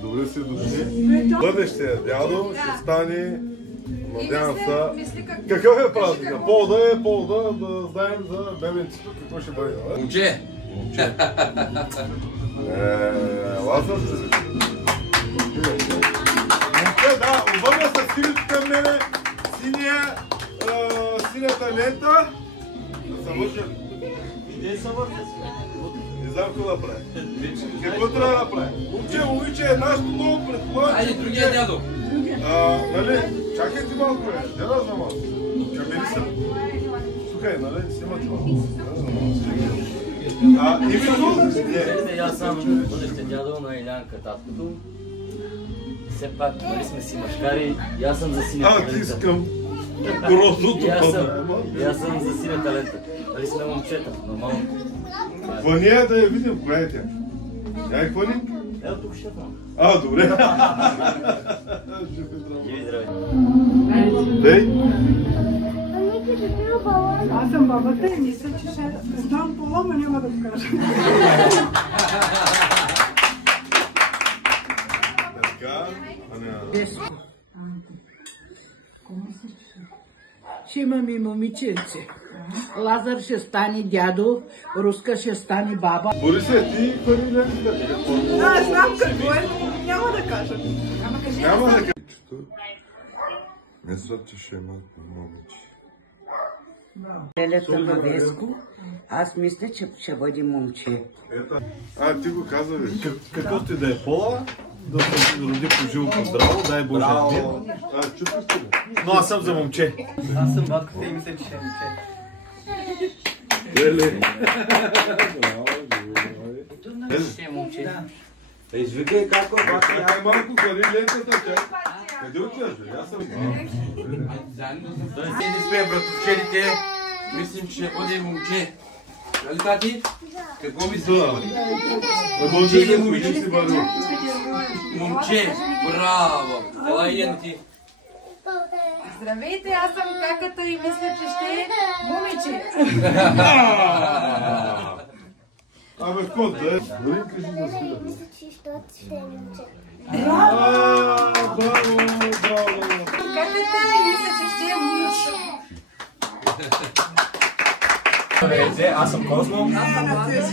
Добре си дошли. Бъдещия дядо ще стане, надявам се. Какъв е празника? Повода да знаем за бебенцето какво ще бъде. Момче! Лазар се ли? Момче, да, обърна се синито към мене, синята лента. Да се върши. Иде се върши. Не знам какво да прави. Какво трябва да прави? Момиче, нашето много предполага. Айде, другия дядо. Нали, чакайте малко, бе. Не да знам малко. Камери са. Слухай, нали, снимате малко. Именно? Аз съм бъдещия дядо на Илянка, таткото. Все пак, нали сме си мъжкари, и аз съм за синята ти искам грозното пълно. И аз съм за синята лента. Нали сме момчета, нормално. Хвания да я видим, коя е тя? Тя е хвани? Ето тук ще знам. Добре. Живи здрави. Дей? Аз съм бабата и мисля, че ще знам пола, но няма да го кажа. Така, Ще имам и момиченце. Лазар ще стане дядо, Руска ще стане баба. Борисе, ти хвани лентата. Знам какво е, но няма да кажа. Няма да кажа. Мисля, че ще имат момиче. Лелята на Веско, аз мисля, че ще бъде момче. Ти го каза, бе. Какъвто и да е пола, да се роди по живо, по здраво, дай Боже мир. Чупиш ли? Но аз съм за момче. Аз съм батката и мисля, че ще е момче. Леле. Ще е момче. Извикай како, Чакай малко, хвани лентата, чакай. Къде отиваш, бе? Аз съм Ние не сме братовчерите. Мислим, че ще бъде момче. Нали, тати? Какво мислиш? Момче или момиче? Момче! Браво! Ела и ено ти. Здравейте, аз съм каката и мисля, че ще е момиче. Абе, какво да е? Дори кажи да си. Мисля, че ще е момче. Браво! Каката и мисля, че ще е момиче. Здравейте, аз съм Козмо.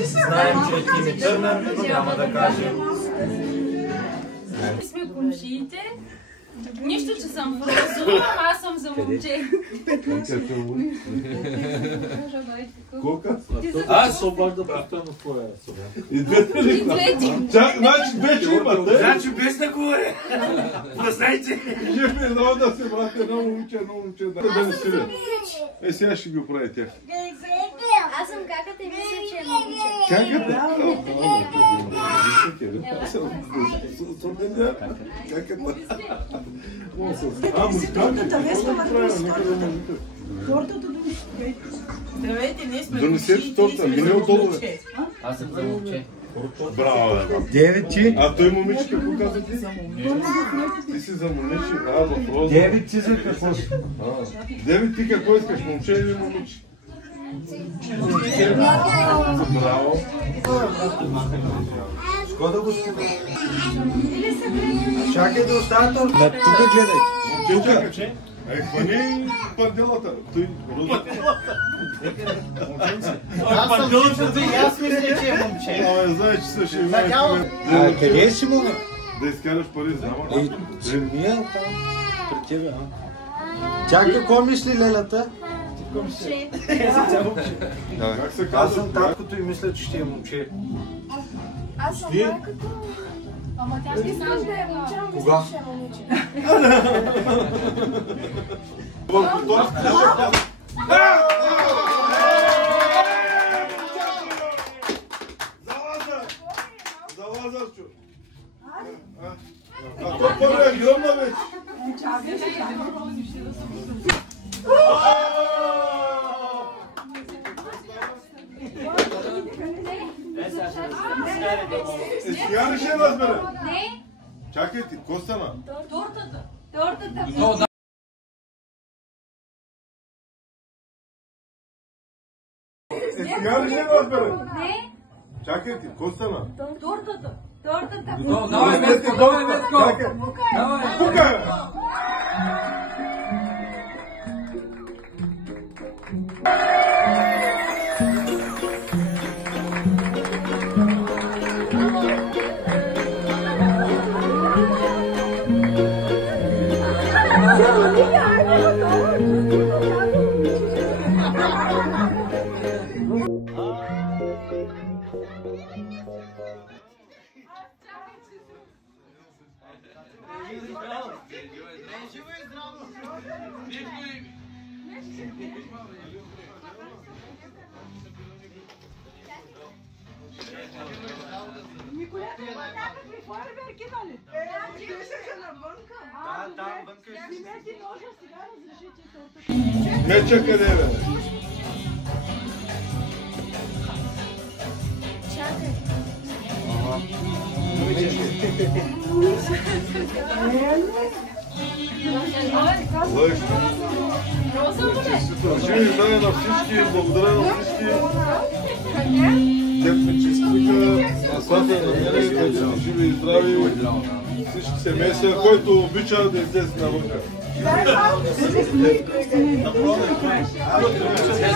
Знаем, че ти ми Търнър, няма да кажем. Сме комшиите. Нищо, че съм в розово, аз съм за момче. Колко? Аз се обажда постоянно какво е сега. И двете ли? Значи вече имате. Значи без да говоря. Познайте. Не ми знам да се брате едно момиче. Да не си ли? Сега ще ги прави тях. Аз съм каката и мисля, че е момче. Каката? Тортата Веска Маркус, тортата донесе. Здравейте, ние сме Донесете торта, мине отдолу. Аз съм за момче. Браво, бе. 9 ти. А той момиче какво каза ти? Ти си за момиче, в роза. 9 ти за какво си? 9 ти какво искаш, момче или момиче? Браво. Шкода го спомня. Чакай да остава торта. Тук гледай. Чакай. Хвани панделата. Той роза. Аз мисля, че е момче. Знаеш, че са ще имаме. Къде си му? Да изкараш пари, знам. Жения там. При тебе, Чакай, какво мисли лелята? Момче. Как се Аз казва? съм таткото и мисля, че ще е момче. Аз съм Ти? малката. Ама тя ще Искам да е момче, но Кога? мисля, че е момиче. За Лазарчо. А то първо е гръмна вече. Сега не ще разбере. Не, Чакайте, какво стана? тортата. Сега не ще разбере. Не, Чакайте, какво стана? тортата. Тортата. Давай, Ветко, давай, Ветко. Давай. Пукай! Меча къде е, бе? Чакай. Лъж. Живи здраве на всички, благодаря на всички. Дет ме честиха, Асафия на мене, дете живи и здрави. Всички семейства, който обича да излезе навънка.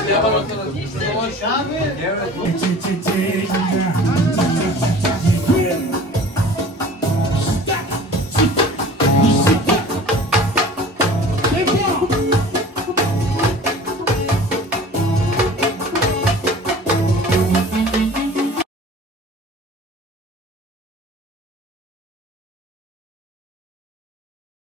Няма